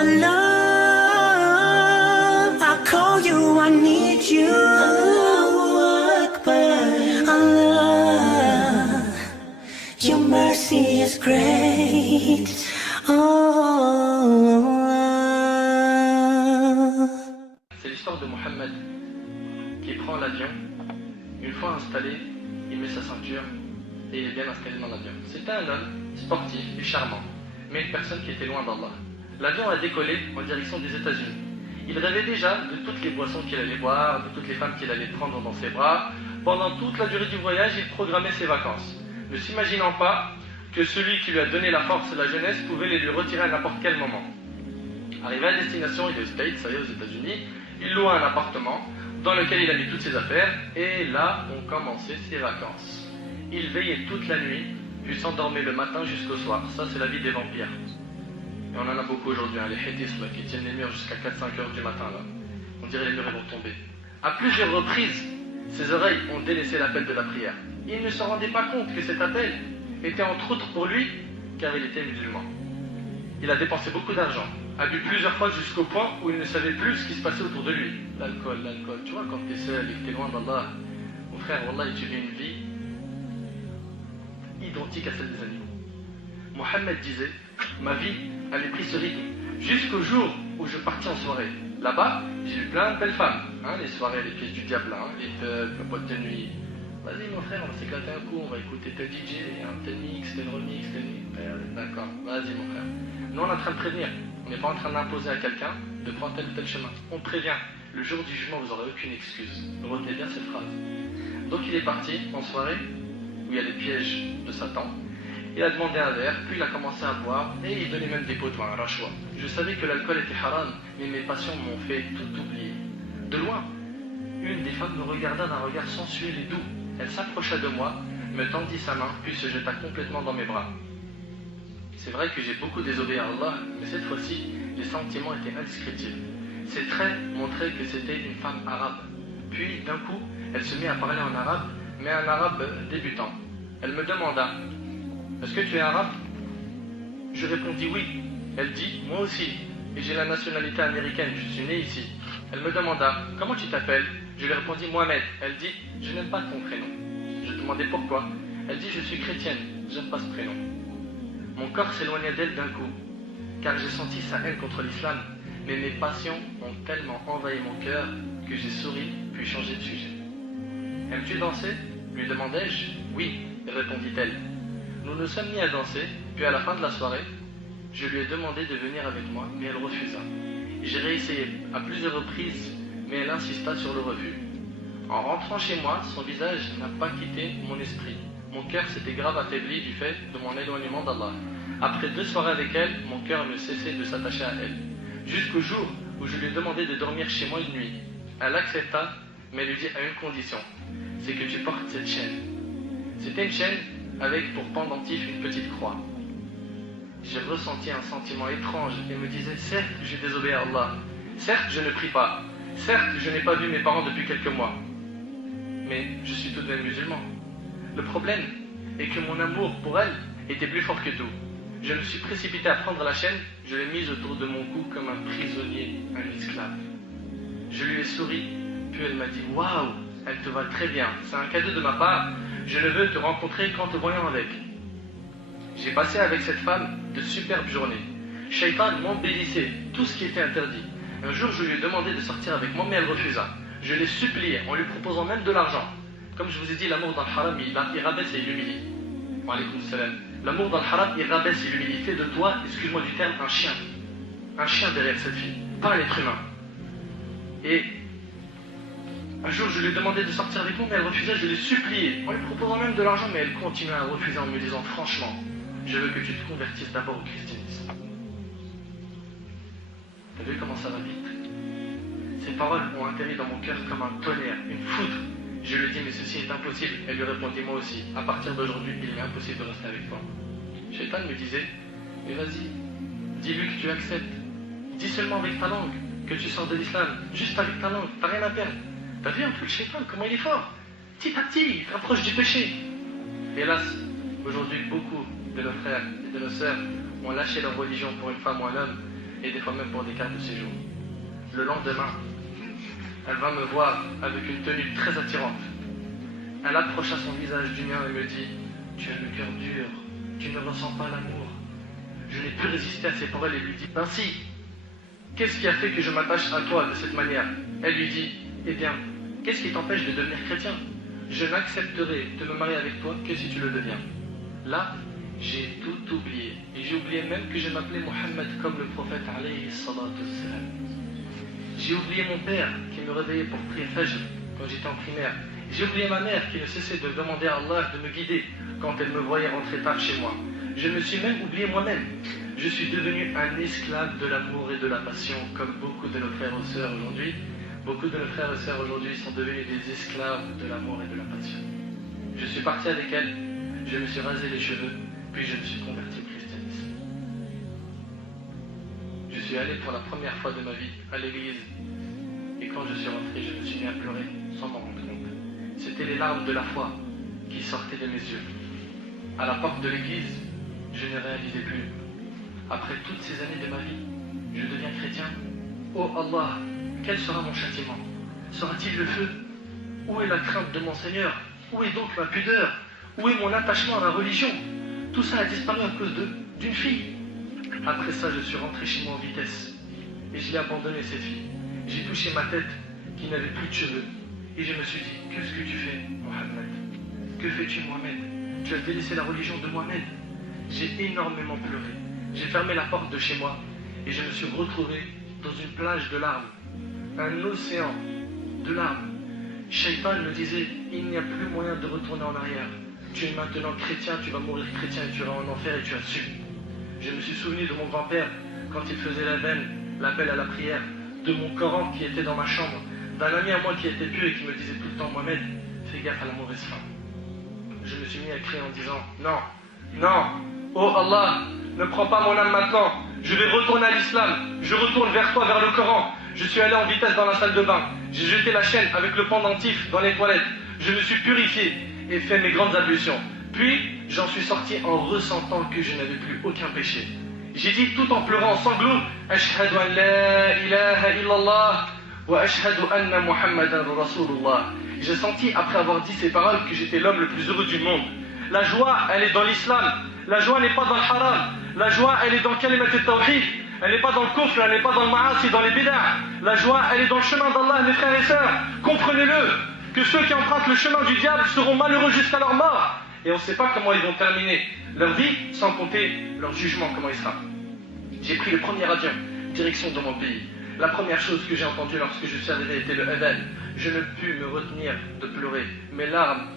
Allah, I call you, I need you. Allahu Akbar. Allah, your mercy is great. Oh. C'est l'histoire de Mohammed qui prend l'avion. Une fois installé, il met sa ceinture et il est bien installé dans l'avion. C'était un homme sportif et charmant, mais une personne qui était loin d'Allah. L'avion a décollé en direction des États-Unis. Il rêvait déjà de toutes les boissons qu'il allait boire, de toutes les femmes qu'il allait prendre dans ses bras. Pendant toute la durée du voyage, il programmait ses vacances, ne s'imaginant pas que celui qui lui a donné la force et la jeunesse pouvait les lui retirer à n'importe quel moment. Arrivé à destination, il est aux States, ça y est, aux États-Unis. Il loua un appartement dans lequel il a mis toutes ses affaires, et là ont commencé ses vacances. Il veillait toute la nuit, puis s'endormait le matin jusqu'au soir. Ça, c'est la vie des vampires. Et on en a beaucoup aujourd'hui, hein, les hétis là, qui tiennent les murs jusqu'à 4-5 heures du matin. Là. On dirait les murs vont tomber. À plusieurs reprises, ses oreilles ont délaissé l'appel de la prière. Il ne se rendait pas compte que cet appel était entre autres pour lui, car il était musulman. Il a dépensé beaucoup d'argent, a bu plusieurs fois jusqu'au point où il ne savait plus ce qui se passait autour de lui. L'alcool. Tu vois, quand tu es seul et que tu es loin d'Allah, mon frère, Wallah, tu vis une vie identique à celle des animaux. Mohammed disait, ma vie avait pris ce rythme jusqu'au jour où je partis en soirée. Là-bas, j'ai eu plein de belles femmes, hein, les soirées, les pièces du diable, hein, les pubs, la boîte de nuit. Vas-y mon frère, on va s'éclater un coup, on va écouter tel DJ, un tel mix, tel remix, tel mix. D'accord, vas-y mon frère. Nous on est en train de prévenir, on n'est pas en train d'imposer à quelqu'un de prendre tel ou tel chemin. On prévient, le jour du jugement vous n'aurez aucune excuse. Retenez bien cette phrase. Donc il est parti en soirée, où il y a les pièges de Satan. Il a demandé un verre, puis il a commencé à boire, et il donnait même des pots de vin, un rachwa. Je savais que l'alcool était haram, mais mes passions m'ont fait tout oublier. De loin, une des femmes me regarda d'un regard sensuel et doux. Elle s'approcha de moi, me tendit sa main, puis se jeta complètement dans mes bras. C'est vrai que j'ai beaucoup désobéi à Allah, mais cette fois-ci, les sentiments étaient indescriptibles. Ses traits montraient que c'était une femme arabe. Puis, d'un coup, elle se mit à parler en arabe, mais un arabe débutant. Elle me demanda, « Est-ce que tu es arabe ?» Je répondis « Oui ». Elle dit « Moi aussi, et j'ai la nationalité américaine, je suis né ici. » Elle me demanda « Comment tu t'appelles ?» Je lui répondis « Mohamed ». Elle dit « Je n'aime pas ton prénom ». Je demandai pourquoi. Elle dit « Je suis chrétienne, j'aime pas ce prénom ». Mon corps s'éloigna d'elle d'un coup, car j'ai senti sa haine contre l'islam, mais mes passions ont tellement envahi mon cœur que j'ai souri puis changé de sujet. « Aimes-tu danser ?» lui demandai-je. « Oui », répondit-elle. Nous nous sommes mis à danser, puis à la fin de la soirée, je lui ai demandé de venir avec moi, mais elle refusa. J'ai réessayé à plusieurs reprises, mais elle insista sur le refus. En rentrant chez moi, son visage n'a pas quitté mon esprit. Mon cœur s'était grave affaibli du fait de mon éloignement d'Allah. Après 2 soirées avec elle, mon cœur ne cessait de s'attacher à elle. Jusqu'au jour où je lui ai demandé de dormir chez moi une nuit. Elle accepta, mais lui dit à une condition, c'est que tu portes cette chaîne. C'était une chaîne avec pour pendentif une petite croix. J'ai ressenti un sentiment étrange et me disais, certes j'ai désobéi à Allah, certes je ne prie pas, certes je n'ai pas vu mes parents depuis quelques mois, mais je suis tout de même musulman. Le problème est que mon amour pour elle était plus fort que tout. Je me suis précipité à prendre la chaîne, je l'ai mise autour de mon cou comme un prisonnier, un esclave. Je lui ai souri, puis elle m'a dit « Waouh, elle te va très bien, c'est un cadeau de ma part, je ne veux te rencontrer qu'en te voyant avec. » J'ai passé avec cette femme de superbes journées. Shaitan m'embellissait tout ce qui était interdit. Un jour, je lui ai demandé de sortir avec moi, mais elle refusa. Je l'ai supplié en lui proposant même de l'argent. Comme je vous ai dit, l'amour dans le haram, il rabaisse et il humilie. Wa alaykoum salam. L'amour dans le haram, il rabaisse et il humilie. Il fait de toi, excuse-moi du terme, un chien. Un chien derrière cette fille, pas un être humain. Et un jour, je lui ai demandé de sortir avec moi, mais elle refusait. Je l'ai supplié en lui proposant même de l'argent, mais elle continuait à refuser en me disant franchement, je veux que tu te convertisses d'abord au christianisme. Vous avez vu comment ça va vite? Ces paroles ont atterri dans mon cœur comme un tonnerre, une foudre. Je lui ai dit, mais ceci est impossible. Elle lui répondit, moi aussi. À partir d'aujourd'hui, il m'est impossible de rester avec toi. Shaitan me disait, mais vas-y, dis-lui que tu acceptes. Dis seulement avec ta langue que tu sors de l'islam. Juste avec ta langue, t'as rien à perdre. T'as vu un peu le Shaitan, comment il est fort? Petit à petit, il te rapproche du péché. Hélas, aujourd'hui, beaucoup de nos frères et de nos sœurs ont lâché leur religion pour une femme ou un homme, et des fois même pour des cartes de séjour. Le lendemain, elle va me voir avec une tenue très attirante. Elle approcha son visage du mien et me dit « Tu as le cœur dur, tu ne ressens pas l'amour. » Je n'ai pu résister à ses paroles et lui dis « Ainsi, qu'est-ce qui a fait que je m'attache à toi de cette manière ?» Elle lui dit « Eh bien, qu'est-ce qui t'empêche de devenir chrétien? Je n'accepterai de me marier avec toi que si tu le deviens. » Là, j'ai tout oublié. Et j'ai oublié même que je m'appelais Mohammed comme le prophète alayhi salatu wassalam. J'ai oublié mon père qui me réveillait pour prier Fajr quand j'étais en primaire. J'ai oublié ma mère qui ne cessait de demander à Allah de me guider quand elle me voyait rentrer tard chez moi. Je me suis même oublié moi-même. Je suis devenu un esclave de l'amour et de la passion comme beaucoup de nos frères et sœurs aujourd'hui. Beaucoup de nos frères et sœurs aujourd'hui sont devenus des esclaves de l'amour et de la passion. Je suis parti avec elle, je me suis rasé les cheveux, puis je me suis converti au christianisme. Je suis allé pour la première fois de ma vie à l'église, et quand je suis rentré, je me suis mis à pleurer sans m'en rendre compte. C'était les larmes de la foi qui sortaient de mes yeux. À la porte de l'église, je ne réalisais plus. Après toutes ces années de ma vie, je deviens chrétien. Oh Allah, quel sera mon châtiment? Sera-t-il le feu? Où est la crainte de mon Seigneur? Où est donc ma pudeur? Où est mon attachement à la religion? Tout ça a disparu à cause d'une fille. Après ça, je suis rentré chez moi en vitesse. Et je l'ai abandonné, cette fille. J'ai touché ma tête qui n'avait plus de cheveux. Et je me suis dit, qu'est-ce que tu fais, Mohammed? Que fais-tu, Mohamed? Tu as délaissé la religion de Mohamed. J'ai énormément pleuré. J'ai fermé la porte de chez moi. Et je me suis retrouvé dans une plage de larmes. Un océan de larmes. Shaitan me disait, il n'y a plus moyen de retourner en arrière. Tu es maintenant chrétien, tu vas mourir chrétien et tu iras en enfer et tu as su. Je me suis souvenu de mon grand-père quand il faisait l'appel à la prière, de mon Coran qui était dans ma chambre, d'un ami à moi qui était pieux et qui me disait tout le temps, Mohamed, fais gaffe à la mauvaise fin. Je me suis mis à crier en disant, non, non, oh Allah, ne prends pas mon âme maintenant, je vais retourner à l'islam, je retourne vers toi, vers le Coran. Je suis allé en vitesse dans la salle de bain, j'ai jeté la chaîne avec le pendentif dans les toilettes, je me suis purifié et fait mes grandes ablutions. Puis, j'en suis sorti en ressentant que je n'avais plus aucun péché. J'ai dit tout en pleurant en sanglots, Ashhadu an la ilaha illallah wa ashhadu anna Muhammadan Rasulullah. J'ai senti, après avoir dit ces paroles, que j'étais l'homme le plus heureux du monde. La joie, elle est dans l'islam. La joie n'est pas dans le haram. La joie, elle est dans kalimat al-tawhid. Elle n'est pas dans le kufr, elle n'est pas dans le ma'asi, dans les bid'ah. La joie, elle est dans le chemin d'Allah, mes frères et sœurs. Comprenez-le, que ceux qui empruntent le chemin du diable seront malheureux jusqu'à leur mort. Et on ne sait pas comment ils vont terminer leur vie, sans compter leur jugement, comment il sera. J'ai pris le premier avion, direction de mon pays. La première chose que j'ai entendue lorsque je suis arrivé était le adhan. Je ne pus me retenir de pleurer. Mes larmes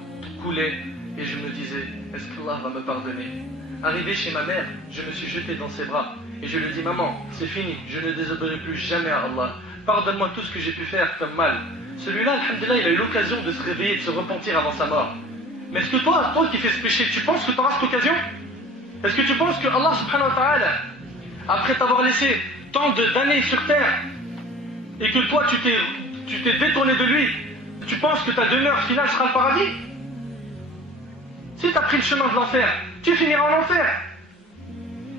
coulaient et je me disais, est-ce qu'Allah va me pardonner? Arrivé chez ma mère, je me suis jeté dans ses bras et je lui ai dit, maman, c'est fini, je ne désobéirai plus jamais à Allah. Pardonne-moi tout ce que j'ai pu faire comme mal. Celui-là, alhamdulillah, il a eu l'occasion de se réveiller, de se repentir avant sa mort. Mais est-ce que toi qui fais ce péché, tu penses que tu auras cette occasion? Est-ce que tu penses que Allah subhanahu wa ta'ala, après t'avoir laissé tant d'années sur terre, et que toi tu t'es détourné de lui, tu penses que ta demeure finale sera le paradis? Si tu as pris le chemin de l'enfer, tu finiras en enfer.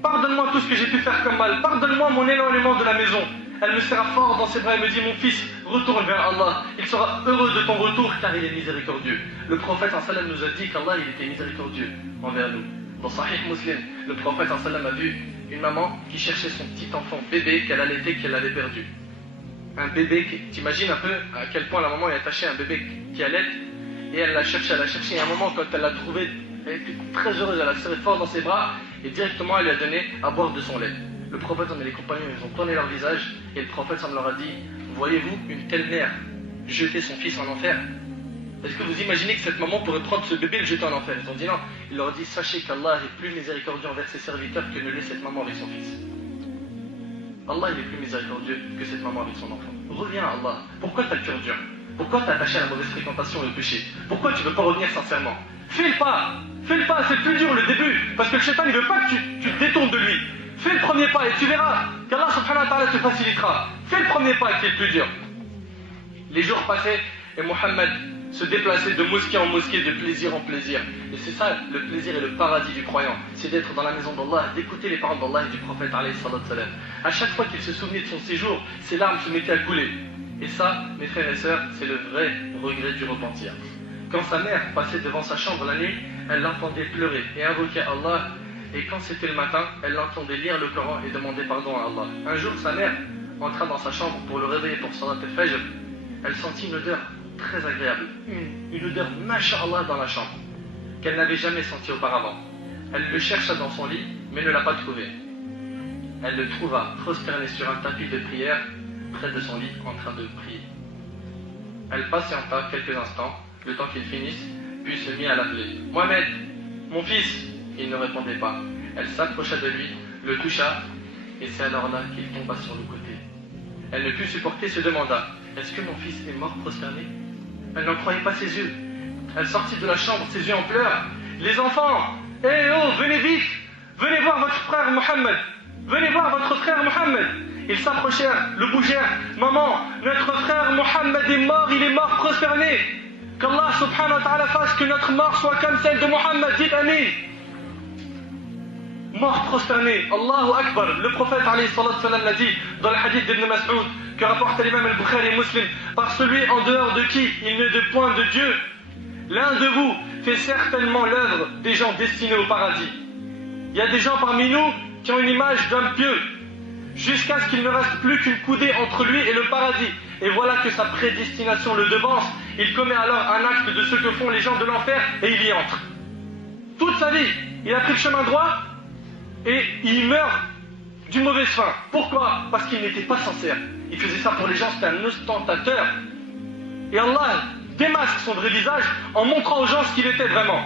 Pardonne-moi tout ce que j'ai pu faire comme mal, pardonne-moi mon éloignement de la maison. Elle me serra fort dans ses bras et me dit, mon fils, retourne vers Allah, il sera heureux de ton retour car il est miséricordieux. Le prophète sallam nous a dit qu'Allah il était miséricordieux envers nous. Dans Sahih Muslim, le prophète sallam a vu une maman qui cherchait son petit enfant bébé qu'elle allaitait, qu'elle avait perdu. Un bébé, t'imagines un peu à quel point la maman est attachée à un bébé qui allait, et elle l'a cherché, et à un moment quand elle l'a trouvé, elle était très heureuse, elle l'a serré fort dans ses bras, et directement elle lui a donné à boire de son lait. Le prophète et les compagnons, ils ont tourné leur visage, et le prophète leur a dit, voyez-vous une telle mère jeter son fils en enfer? Est-ce que vous imaginez que cette maman pourrait prendre ce bébé et le jeter en enfer? Ils ont dit non. Il leur a dit, sachez qu'Allah est plus miséricordieux envers ses serviteurs que ne l'est cette maman avec son fils. Allah il est plus miséricordieux que cette maman avec son enfant. Reviens à Allah. Pourquoi tu as le cœur dur? Pourquoi tu es attaché à la mauvaise fréquentation et au péché? Pourquoi tu ne veux pas revenir sincèrement? Fais le pas, c'est plus dur le début, parce que le shaitan il ne veut pas que tu te détournes de lui. Fais le premier pas et tu verras qu'Allah subhanahu wa ta'ala te facilitera. Fais le premier pas qui est le plus dur. Les jours passaient et Mohammed se déplacer de mosquée en mosquée, de plaisir en plaisir. Et c'est ça le plaisir et le paradis du croyant. C'est d'être dans la maison d'Allah, d'écouter les paroles d'Allah et du prophète alayhi salatu salam. À chaque fois qu'il se souvenait de son séjour, ses larmes se mettaient à couler. Et ça, mes frères et sœurs, c'est le vrai regret du repentir. Quand sa mère passait devant sa chambre la nuit, elle l'entendait pleurer et invoquer Allah. Et quand c'était le matin, elle l'entendait lire le Coran et demander pardon à Allah. Un jour, sa mère entra dans sa chambre pour le réveiller pour Salat al-Fajr. Elle sentit une odeur très agréable, une odeur masha'Allah dans la chambre, qu'elle n'avait jamais sentie auparavant. Elle le chercha dans son lit, mais ne l'a pas trouvé. Elle le trouva prosterné sur un tapis de prière, près de son lit, en train de prier. Elle patienta quelques instants, le temps qu'il finisse, puis se mit à l'appeler. « Mohamed, mon fils !» Il ne répondait pas. Elle s'approcha de lui, le toucha, et c'est alors là qu'il tomba sur le côté. Elle ne put supporter, se demanda « Est-ce que mon fils est mort prosterné ?» Elle n'en croyait pas ses yeux. Elle sortit de la chambre, ses yeux en pleurs. « Les enfants, venez vite! Venez voir votre frère Mohammed! Venez voir votre frère Mohammed !» Ils s'approchèrent, le bougèrent. « Maman, notre frère Mohammed est mort, il est mort prosterné. Qu'Allah subhanahu wa ta'ala fasse que notre mort soit comme celle de Mohammed. Dites Amin. » Mort prosterné, Allahu Akbar. Le prophète alayhi salatu salam l'a dit dans le hadith d'Ibn Mas'ud que rapporte l'imam al-Bukhari et Muslim, par celui en dehors de qui il n'est de point de Dieu, l'un de vous fait certainement l'œuvre des gens destinés au paradis. Il y a des gens parmi nous qui ont une image d'homme pieux, jusqu'à ce qu'il ne reste plus qu'une coudée entre lui et le paradis. Et voilà que sa prédestination le devance. Il commet alors un acte de ce que font les gens de l'enfer et il y entre. Toute sa vie, il a pris le chemin droit et il meurt d'une mauvaise fin. Pourquoi? Parce qu'il n'était pas sincère. Il faisait ça pour les gens, c'était un ostentateur. Et Allah démasque son vrai visage en montrant aux gens ce qu'il était vraiment.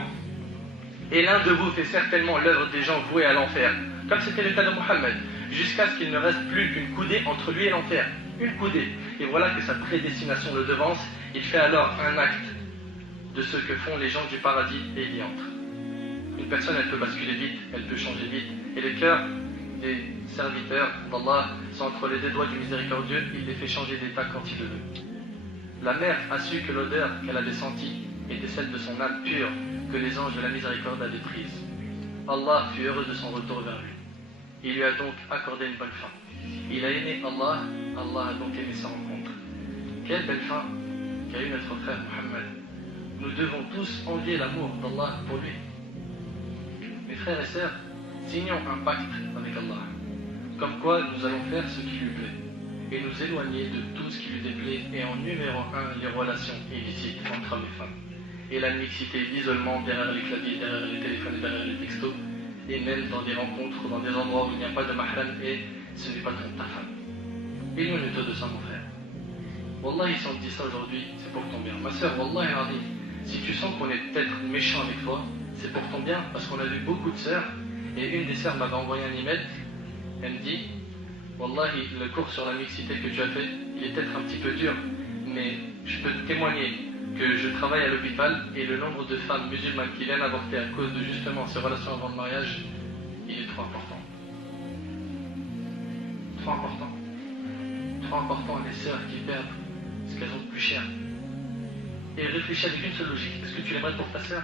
Et l'un de vous fait certainement l'œuvre des gens voués à l'enfer, comme c'était le cas de Mohammed, jusqu'à ce qu'il ne reste plus qu'une coudée entre lui et l'enfer. Une coudée. Et voilà que sa prédestination le devance. Il fait alors un acte de ce que font les gens du paradis et il y entre. Une personne, elle peut basculer vite, elle peut changer vite. Et les cœurs des serviteurs d'Allah sont entre les deux doigts du miséricordieux, il les fait changer d'état quand il le veut. La mère a su que l'odeur qu'elle avait sentie était celle de son âme pure, que les anges de la miséricorde avaient prise. Allah fut heureux de son retour vers lui. Il lui a donc accordé une bonne fin. Il a aimé Allah, Allah a donc aimé sa rencontre. Quelle belle fin qu'a eu notre frère Mohammed. Nous devons tous envier l'amour d'Allah pour lui. Mes frères et sœurs, signons un pacte avec Allah, comme quoi nous allons faire ce qui lui plaît, et nous éloigner de tout ce qui lui déplaît, et en numéro 1, les relations illicites entre hommes et femmes, et la mixité, l'isolement derrière les claviers, derrière les téléphones et derrière les textos, et même dans des rencontres, dans des endroits où il n'y a pas de mahram, et ce n'est pas ta femme. Éloigne-toi de ça, mon frère. Wallah, si on te dit ça aujourd'hui, c'est pour ton bien. Ma soeur, Wallah, Harry, si tu sens qu'on est peut-être méchant avec toi, c'est pour ton bien, parce qu'on a vu beaucoup de sœurs, et une des sœurs m'avait envoyé un email, elle me dit, Wallahi, le cours sur la mixité que tu as fait, il est peut-être un petit peu dur, mais je peux te témoigner que je travaille à l'hôpital, et le nombre de femmes musulmanes qui viennent avorter à cause de justement ces relations avant le mariage, il est trop important. Trop important. Trop important, les sœurs qui perdent ce qu'elles ont de plus cher. Et réfléchis avec une seule logique, est-ce que tu l'aimerais pour ta sœur?